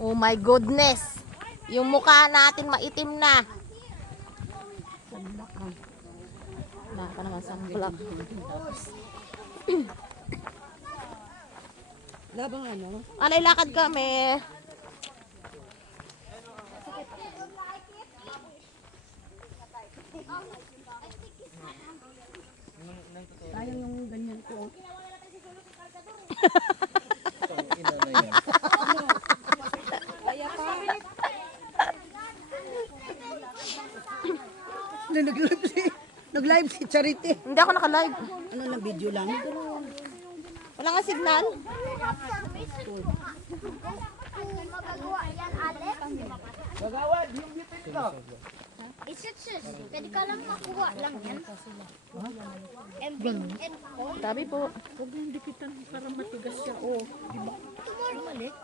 Oh my goodness. Yung mukha natin maitim na. Wala ka naman sunblock. Labang ano? Alay, lakad kami. Sayang yung ganyan ko. Nag-live si Charity. Hindi ako naka-live. Ano na video lang? Wala nga signal. Magawad, yung hipit ko. Isus, pwede ka lang makuha lang yan. MB, Tabi po. Huwag yung dikitan para matigas siya. Oh, diba? tomorrow ulit.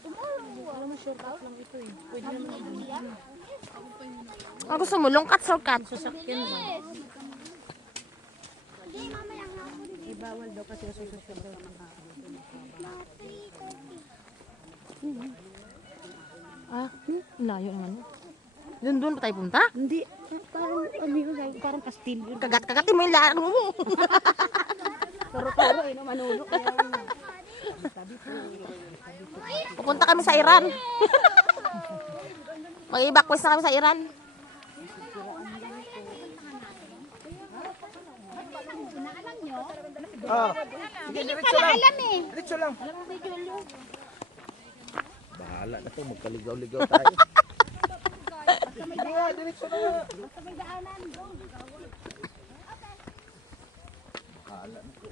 Tomorrow mo short out lang ito eh. Pwede naman yan. Ang gusto mo, lungkat shortcut. Sasakyan ba? Hindi, mamaya nga ako. Eh, bawal daw kasi susukyan daw ng hapon. Ah, layo naman. Doon pa tayo punta? Hindi. Parang, ano yun, parang kastilyo. Kagat-kagatin mo yung layo mo. Turo-turo eh, no, manuno. Kaya, Pupunta kami sa Iran. Mag-evacuate na kami sa Iran. Oh. Sige, diretso lang. Alam eh. Diretso lang. Alam mo, Julio. Bahala na to, magkaligaw-ligaw tayo. Sige nga, diretso na nga. Basta may daanan. Bahala na to.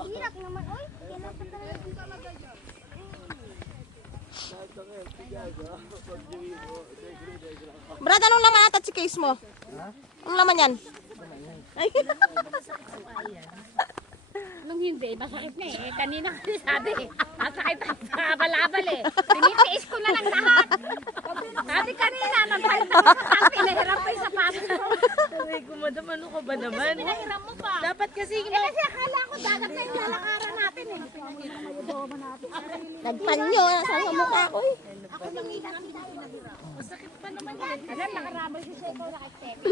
Hirap naman, oy. Kailan pa talaga dyan? Brad, anong laman ata si case mo? Ha? Anong laman yan? Ay. Nung hindi, masakit na eh. Kanina kasi sabi, masakit sa balabal eh. Tinitiis ko na lang lahat. Sabi kanina, ang pinahiram pa yung sapatos ko. Ay, kumadam, ano ka ba naman? Pinahiram mo pa. Dapat kasi, Kasi akala ko dagat na yung lalakaran natin eh. Nagpanyo, nasa sa mukha ko eh. Ako nang hihiram. Masakit pa naman yan. Ano, nakaramay si Seko na kay Seko.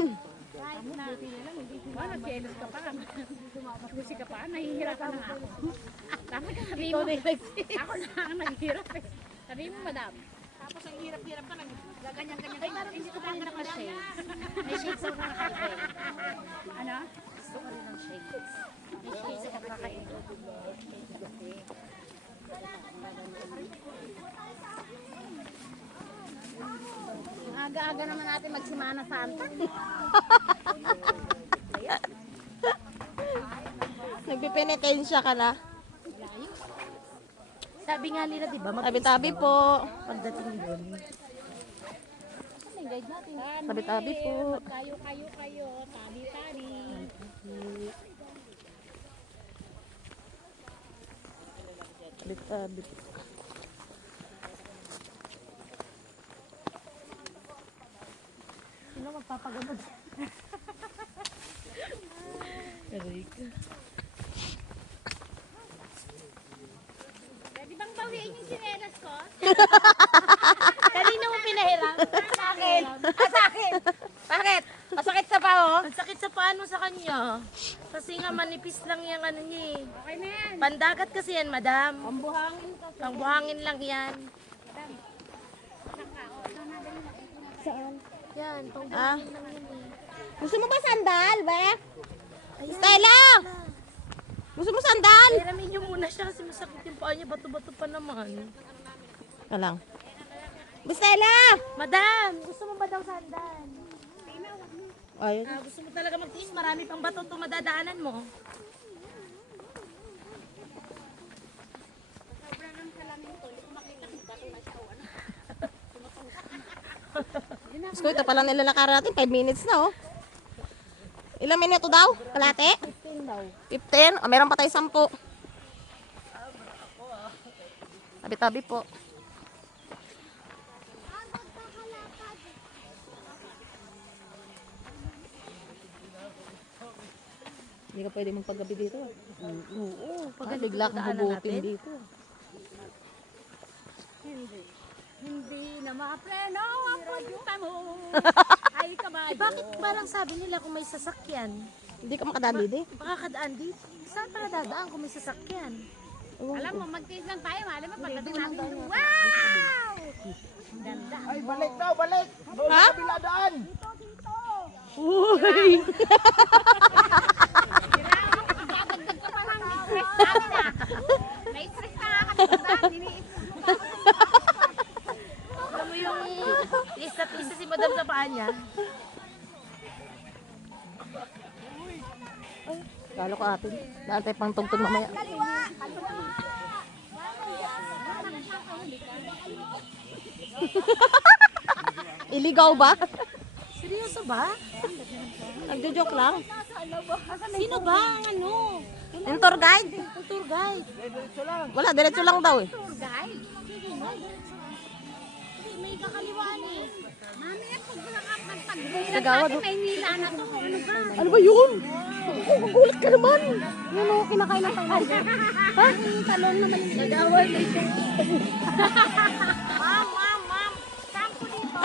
Nagkielos ka pa. Busi ka pa. Nahihirapan na ako. Dapat sabihin mo. Ako na ang naghihirap eh. Sabihin mo, madam. Tapos ang hirap-hirap ka lang. Gaganyan-ganyan. Ay, parang hindi ko pa ganap na shades. May shades ako nakakain. Ano? Gusto ko rin ng shades. May shades ako nakakain. Aga-aga naman natin magsimana Santa. Nagpipenitensya ka na. sabi nga nila, di ba? Tabi-tabi po. Pagdating doon. Guide natin. Tabi-tabi po. Kayo. Tabi-tabi. Tabi-tabi. Sino magpapagamot? Erika. Pwede bang bawiin yung sinelas ko? Kanino mo pinahiram? Sa akin. Sa akin. Bakit? Masakit sa pa oh. Ang sakit sa paan mo sa kanya. Kasi nga manipis lang yung ano niya eh. Okay na yan. Pandagat kasi yan, madam. Pambuhangin to. Pangbuhangin lang yan. Saan? Yan, Ah. pangbuhangin lang yan eh. Gusto mo ba sandal, Bek? Stella! Gusto mo sandal? Hiramin niyo muna siya kasi masakit yung paa niya. Bato-bato pa naman. Ka lang. Stella! Madam, gusto mo ba daw sandan? Ay, Gusto mo talaga magtiis? Marami pang bato to madadaanan mo. Diyos ko, ito palang nilalakaran natin. 5 minutes na, oh. Ilang minuto daw? Kalate? 15 daw. 15? Oh, meron pa tayo 10. Tabi-tabi po. Hindi ka pwede magpagabi dito. Oo, Pag bigla kang hugutin dito. Hindi na mapreno ang punta mo. Ay, kabayo. Bakit parang sabi nila kung may sasakyan? Hindi ka makadaan dito. Makakadaan dito. Saan para dadaan kung may sasakyan? Alam mo, magtiis lang tayo. Alam mo, pagdating natin doon. Wow! Ang ganda. Ay, balik daw, balik! Doon Ha? sa kabila daan! Uy! Dadagdag ka pa lang. Stress namin ah. May stress na nga kami. Diniisip mo pa. Alam mo yung isa si madam sa paa niya? Kalo ko atin. Daan tayo pang tungtong mamaya. Iligaw ba? Seryoso ba? Nagjo-joke lang. Sino ba ang ano? Yung tour guide? Tour guide. Wala, diretso lang daw eh. Guys, May kakaliwaan eh. mami, pag nagpagbilang Nagawad, natin, Maynila na to. Ano ba? Ano ba yun? Magulat ka naman. Yan o, kinakain ng talon. Ha? Yung talon naman yung nagawal. Ma'am. Sampo dito.